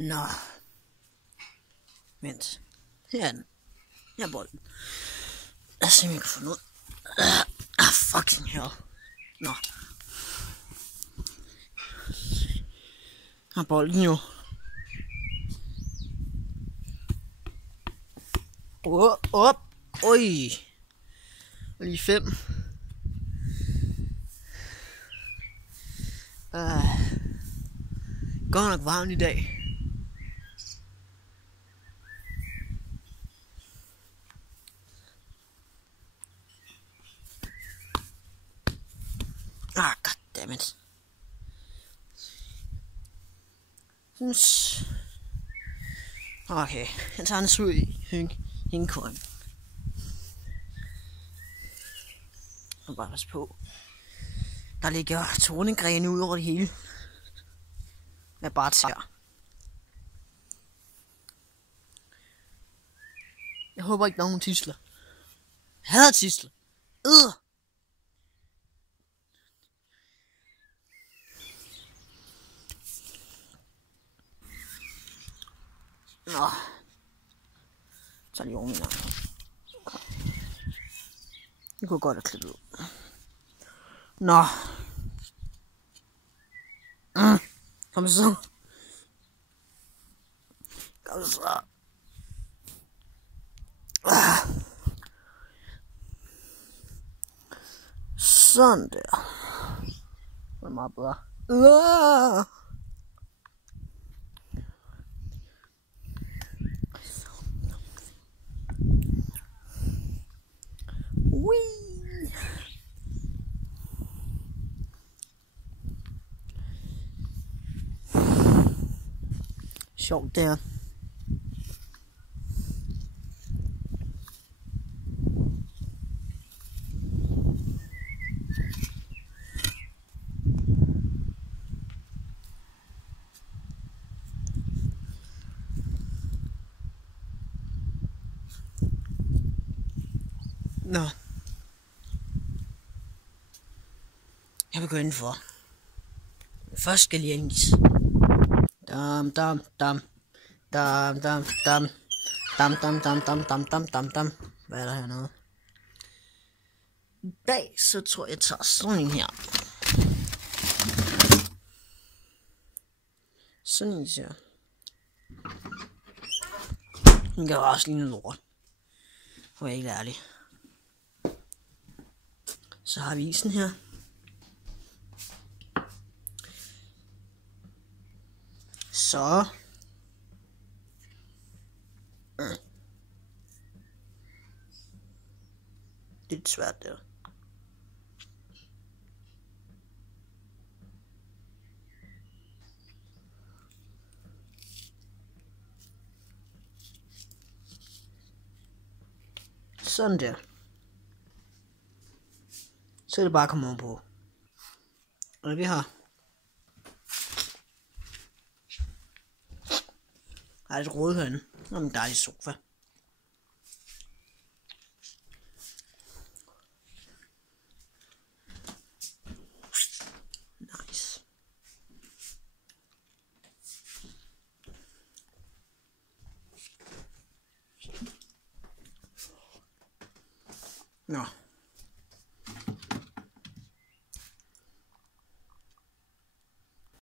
Nå. Vent. Her er den. Her er bolden. Lad os se, om jeg kan få noget. Fucking hell. Nå. Her er bolden jo. Op. Oj. Og lige 5. Godt nok varmt i dag. Goddammit. Okay, jeg tager en sur i hængekøjen. Og bare pas på. Der ligger tornegrene ud over det hele. Med bare tær. Jeg håber ikke, der er nogen tisler. Jeg hader tisler. Nå. Så lige over min arm. Det kunne godt have klippet ud. Nå. Kom så. Kom så. Sådan der. Det er meget bedre. Sjovt der. Nå. Jeg vil gå indenfor. Først skal jeg is. Dam. Hvad er der hernede? I dag så tror jeg tager sådan en her. Sådan en her. Den kan også ligne lort. For jeg er ikke ærlig. Så har vi isen her. Så. Det er lidt svært der. Sådan der. Så er det bare at komme over på. Og vi har et råd herinde. Og en dejlig sofa. Nice. Nå.